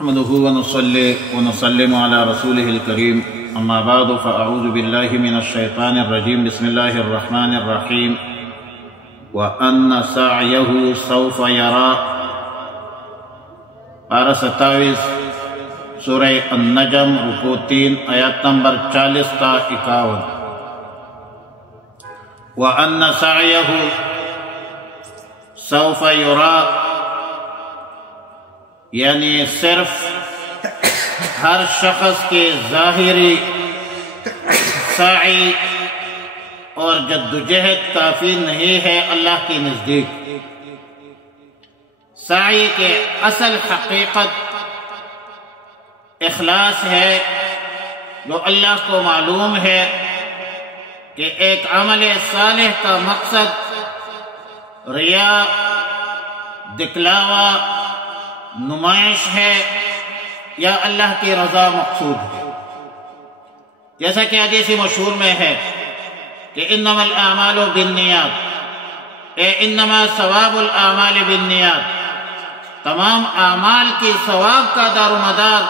نحمده ونصلي ونسلم على رسوله الكريم اما بعد فاعوذ بالله من الشيطان الرجيم بسم الله الرحمن الرحيم وان سعيه سوف يرى پارہ 27 سورہ النجم رکوع 3 آیات نمبر 40 تا 51 وان سعيه سوف يرى یعنی صرف ہر شخص کے ظاہری سعی اور جدوجہد کافی نہیں ہے اللہ کے نزدیک۔ سعی کے اصل حقیقت اخلاص ہے، جو اللہ کو معلوم ہے کہ ایک عمل صالح کا مقصد ریا، دکھلاوا، نمائش ہے یا اللہ کی رضا مقصود ہے۔ جیسا کہ حدیث مشہور میں ہے کہ انما الاعمال بالنیات، انما ثواب الاعمال بالنیات، تمام اعمال کی ثواب کا دار و مدار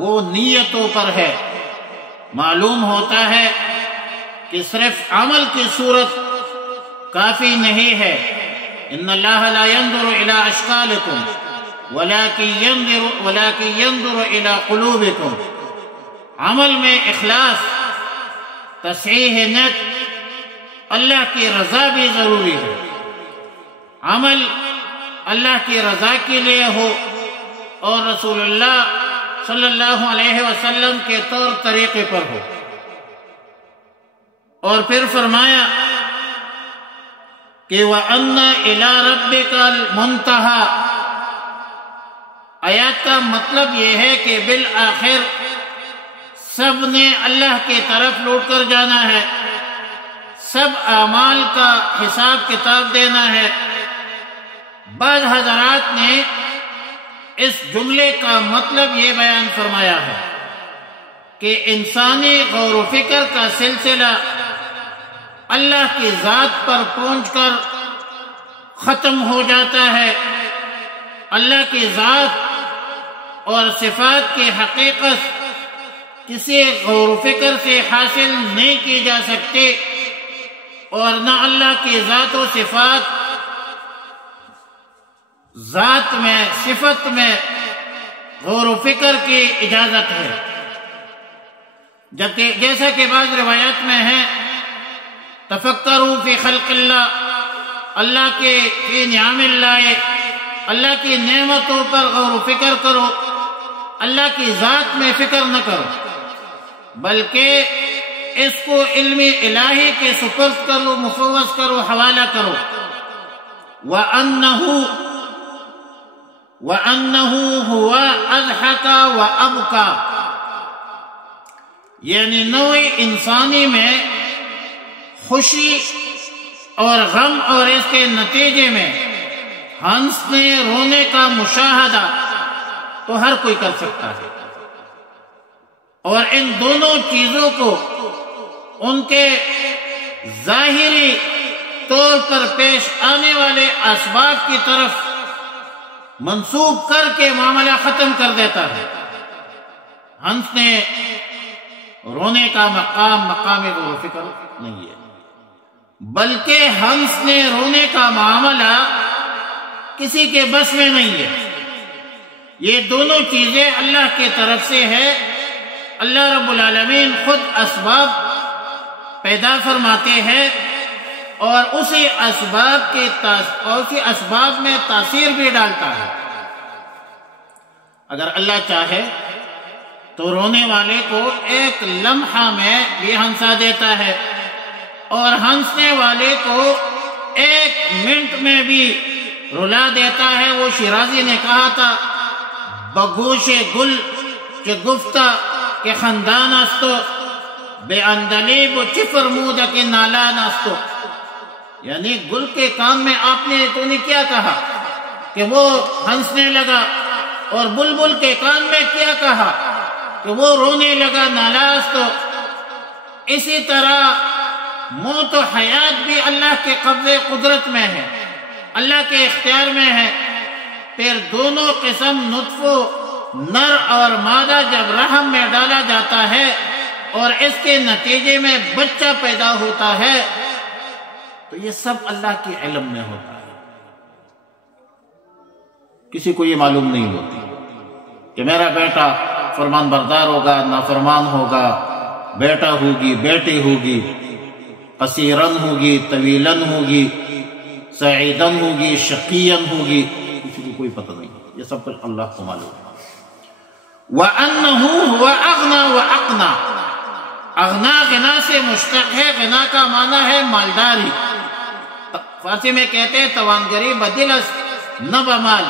وہ نیتوں پر ہے۔ معلوم ہوتا ہے کہ صرف عمل کی صورت کافی نہیں ہے۔ ان اللہ لا ينظر الى اشکالکم ولكن ينظر الى قلوبكم۔ عمل میں اخلاص، تصحیح نیت، اللہ کی رضا بھی ضروری ہے۔ عمل اللہ کی رضا کے لیے ہو اور رسول اللہ صلی اللہ علیہ وسلم کے طور طریقے پر ہو۔ اور پھر فرمایا کہ وَأَنَّ إِلَىٰ رَبِّكَ الْمُنْتَهَىٰ۔ آیات کا مطلب یہ ہے کہ بالآخر سب نے اللہ کی طرف لوٹ کر جانا ہے، سب اعمال کا حساب کتاب دینا ہے۔ بعض حضرات نے اس جملے کا مطلب یہ بیان فرمایا ہے کہ انسانی غور و فکر کا سلسلہ اللہ کی ذات پر پہنچ کر ختم ہو جاتا ہے۔ اللہ کی ذات اور صفات کی حقیقت کسی غور و فکر سے حاصل نہیں کی جا سکتی، اور نہ اللہ کی ذات و صفات ذات میں، صفت میں غور و فکر کی اجازت ہے۔ جبکہ جیسا کہ بعض روایات میں ہے تفکروا فی خلق اللہ، اللہ کے فی نعم اللہ، اللہ کی نعمتوں پر غور و فکر کرو، اللہ کی ذات میں فکر نہ کرو، بلکہ اس کو علم الہی کے سپرد کرو، مفوض کرو، حوالہ کرو۔ وَأَنَّهُ هُوَ أَضْحَكَ وَأَبْكَى، یعنی نوع انسانی میں خوشی اور غم اور اس کے نتیجے میں ہنسنے رونے کا مشاہدہ تو ہر کوئی کر سکتا ہے، اور ان دونوں چیزوں کو ان کے ظاہری طور پر پیش آنے والے اسباب کی طرف منسوب کر کے معاملہ ختم کر دیتا ہے۔ ہنسنے رونے کا مقام غور و فکر نہیں ہے، بلکہ ہنسنے رونے کا معاملہ کسی کے بس میں نہیں ہے۔ یہ دونوں چیزیں اللہ کی طرف سے ہے۔ اللہ رب العالمین خود اسباب پیدا فرماتے ہیں اور اسی اسباب میں تاثیر بھی ڈالتا ہے۔ اگر اللہ چاہے تو رونے والے کو ایک لمحہ میں بھی ہنسا دیتا ہے، اور ہنسنے والے کو ایک منٹ میں بھی رلا دیتا ہے۔ وہ شیرازی نے کہا تھا بگوش گل چه گفتا کہ خندان استو بے اندلیب و چه فرمودا کہ نالان استو، یعنی گل کے کام میں آپ نے تو نہیں کیا کہا کہ وہ ہنسنے لگا، اور بلبل کے کان میں کیا کہا کہ وہ رونے لگا، نالا استو۔ اسی طرح موت و حیات بھی اللہ کے قبضے قدرت میں ہے، اللہ کے اختیار میں ہے۔ پھر دونوں قسم نطفوں نر اور مادہ جب رحم میں ڈالا جاتا ہے اور اس کے نتیجے میں بچہ پیدا ہوتا ہے تو یہ سب اللہ کے علم میں ہوتا ہے. کسی کو یہ معلوم نہیں ہوتی کہ میرا بیٹا فرمان بردار ہوگا، نافرمان ہوگا، بیٹا ہوگی، بیٹی ہوگی، قصیرن ہوگی، طویلن ہوگی، سعیدن ہوگی، شقین ہوگی، کسی کو کوئی پتہ نہیں. یہ سب کچھ اللہ کو معلوم ہے. وَأَنَّهُ هُوَ أَغْنَى وَأَقْنَى. اغنا غنا سے مشتق ہے. غنا کا معنی ہے مالداری. فارسی میں کہتے ہیں توانگری بدلس نہ بمال.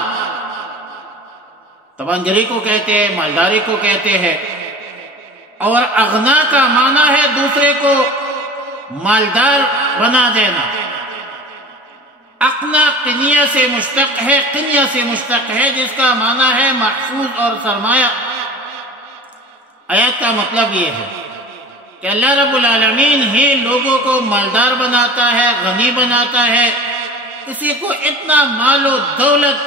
توانگری کو کہتے ہیں، مالداری کو کہتے ہیں. اور اغنا کا معنی ہے دوسرے کو مالدار بنا دینا. اقنا قنیہ سے مشتق ہے، قنیہ سے مشتق ہے جس کا معنی ہے محفوظ اور سرمایہ. آیت کا مطلب یہ ہے کہ اللہ رب العالمین ہی لوگوں کو مالدار بناتا ہے، غنی بناتا ہے. کسی کو اتنا مال و دولت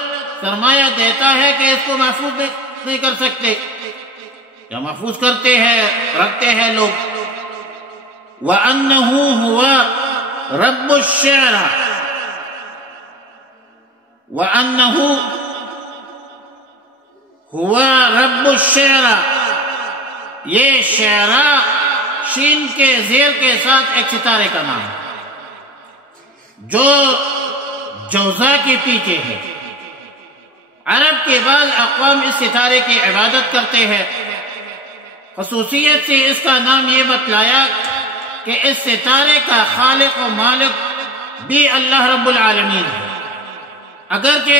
سرمایہ دیتا ہے کہ اس کو محفوظ نہیں کر سکتے، یا محفوظ کرتے ہیں، رکھتے ہیں لوگ. وَأَنَّهُ هُوَ رَبُّ الشِّعْرَى. وَأَنَّهُ هُوَ رَبُّ الشِّعْرَى. یہ شعرا شین کے زیر کے ساتھ ایک ستارے کا نام ہے جو جوزا کے پیچھے ہے. عرب کے بعض اقوام اس ستارے کی عبادت کرتے ہیں. خصوصیت سے اس کا نام یہ بتلایا کہ اس ستارے کا خالق و مالک بھی اللہ رب العالمین ہے. اگرچہ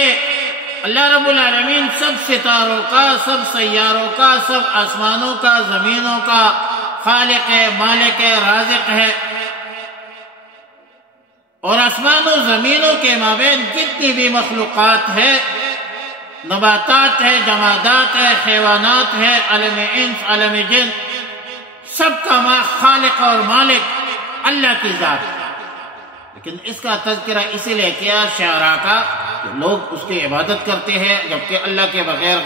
اللہ رب العالمین سب ستاروں کا، سب سیاروں کا، سب آسمانوں کا، زمینوں کا خالق ہے، مالک ہے، رازق ہے. اور آسمان و زمینوں کے مابین جتنی بھی مخلوقات ہے، نباتات ہے، جمادات ہے، حیوانات ہے، عالم انس، عالم جن، سب کا خالق اور مالک اللہ کی ذات ہے. لیکن اس کا تذکرہ اسی لیے کیا شعراء کا کہ لوگ اس کی عبادت کرتے ہیں، جبکہ اللہ کے بغیر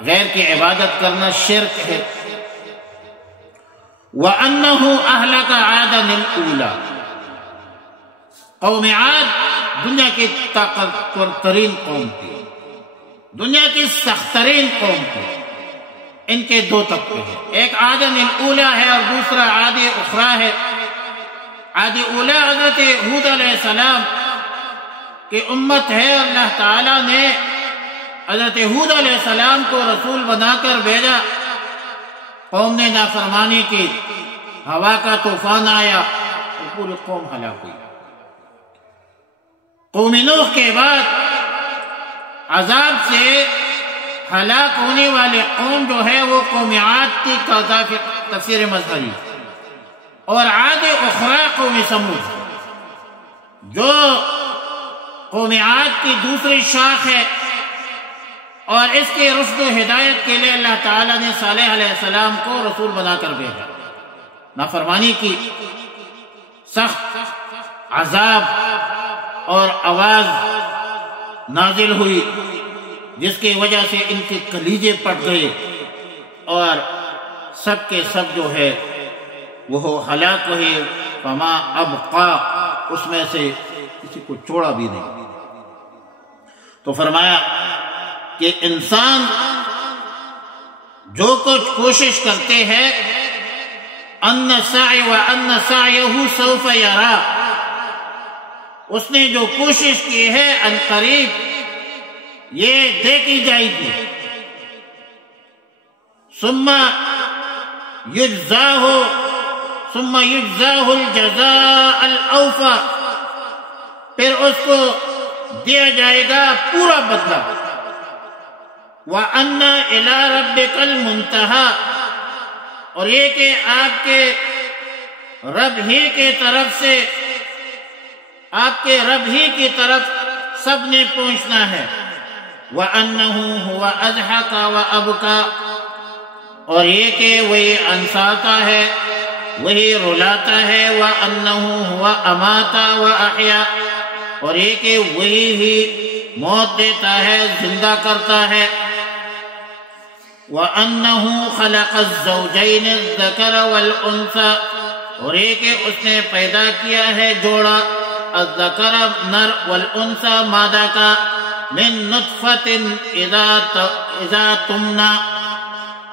غیر کی عبادت کرنا شرک ہے. وَأَنَّهُ أَهْلَكَ عَادًا الْأُولَى. قوم عاد دنیا کی طاقتور ترین قوم تھی، دنیا کی سخت ترین قوم تھی. ان کے دو طبقے ہیں، ایک عادن الاولا ہے اور دوسرا عاد اخرى ہے. عاد اولا حضرت ہود علیہ السلام کی امت ہے. اللہ تعالیٰ نے حضرت ہود علیہ السلام کو رسول بنا کر بھیجا. قوم نے نافرمانی کی، ہوا کا طوفان آیا اور پوری قوم ہلاک ہوئی. قوم نوح کے بعد عذاب سے ہلاک ہونے والے قوم جو ہے وہ قوم عاد کی تفسیر مظہری، اور عاد اخری قوم سمود جو قوم عاد کی دوسری شاخ ہے. اور اس کے رشد و ہدایت کے لیے اللہ تعالیٰ نے صالح علیہ السلام کو رسول بنا کر بھیجا. نافرمانی کی، سخت عذاب اور آواز نازل ہوئی جس کی وجہ سے ان کے کلیجے پھٹ گئے اور سب کے سب جو ہے وہ ہلاک ہوئے. فما ابقا، اس میں سے کسی کو چھوڑا بھی نہیں. تو فرمایا کہ انسان جو کچھ کوشش کرتے ہیں، ان سعیہ سوف یرا، اس نے جو کوشش کی ہے ان قریب یہ دیکھی جائے گی. ثم یجزاہ الجزاء الاوفى، پھر اس کو دیا جائے گا پورا بدلہ. وَأَنَّ إِلَىٰ رَبِّكَ الْمُنْتَهَىٰ، اور یہ کہ آپ کے رب ہی کی طرف سے، آپ کے رب ہی کی طرف سب نے پہنچنا ہے. وَأَنَّهُ هُوَ أَضْحَكَ وَأَبْكَىٰ، اور یہ کہ وہی ہنساتا ہے، وہی رلاتا ہے. وَأَنَّهُ هُوَ أَمَاتَ وَأَحْيَا، اور یہ کہ وہی ہی موت دیتا ہے، زندہ کرتا ہے. وَأَنَّهُ خَلَقَ الزَّوْجَيْنِ الذَّكَرَ وَالْأُنثَى، اور یہ کہ اس نے پیدا کیا ہے جوڑا الذکر نر والانثى مادہ کا، من نطفة اذا تمنا،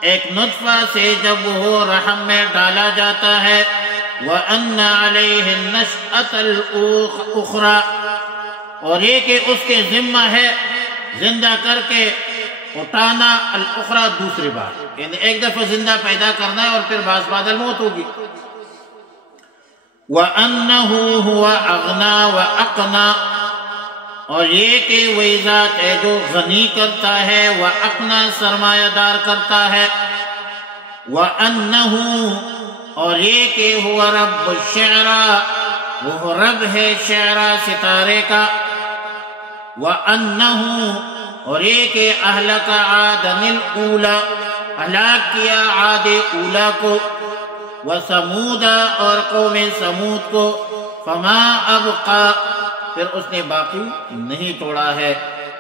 ایک نطفہ سے جب وہ رحم میں ڈالا جاتا ہے، وَأَنَّ عَلَيْهِ النَّشْأَةَ الْأُخْرَى، اور یہ کہ اس کے ذمہ ہے زندہ کر کے اٹھانا الاخرى دوسری بار، یعنی ایک دفعہ زندہ پیدا کرنا ہے اور پھر بعض بعد الموت ہوگی۔ وَأَنَّهُ هُوَ أَغْنَى وَأَقْنَى، اور یہ کہ وہی ذات ہے جو غنی کرتا ہے، وَأَقْنَى سرمایہ دار کرتا ہے، وَأَنَّهُ، اور یہ کہ هُوَ رَبُّ الشِّعْرَى، وہ رب ہے شعرا ستارے کا، وَأَنَّهُ، اور یہ کہ اہلک عاد الاولی، ہلاک کیا عاد اولا کو، وثمود، اور قوم سمود کو، فما ابقى، پھر اس نے باقی نہیں توڑا ہے۔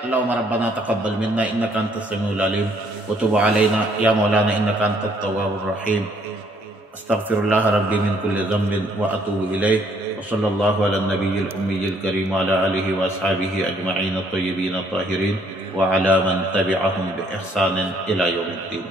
اللہم ربنا تقبل منا انک انت السمیع العلیم وتب علینا یا مولانا انک انت التواب الرحیم۔ استغفر اللہ ربی من کل ذنب واتوب الیہ، وصلی اللہ علی النبی الامی الکریم وعلی آلہ واصحابہ اجمعین الطیبین الطاہرین وعلی من تبعہم بإحسان الی یوم الدین۔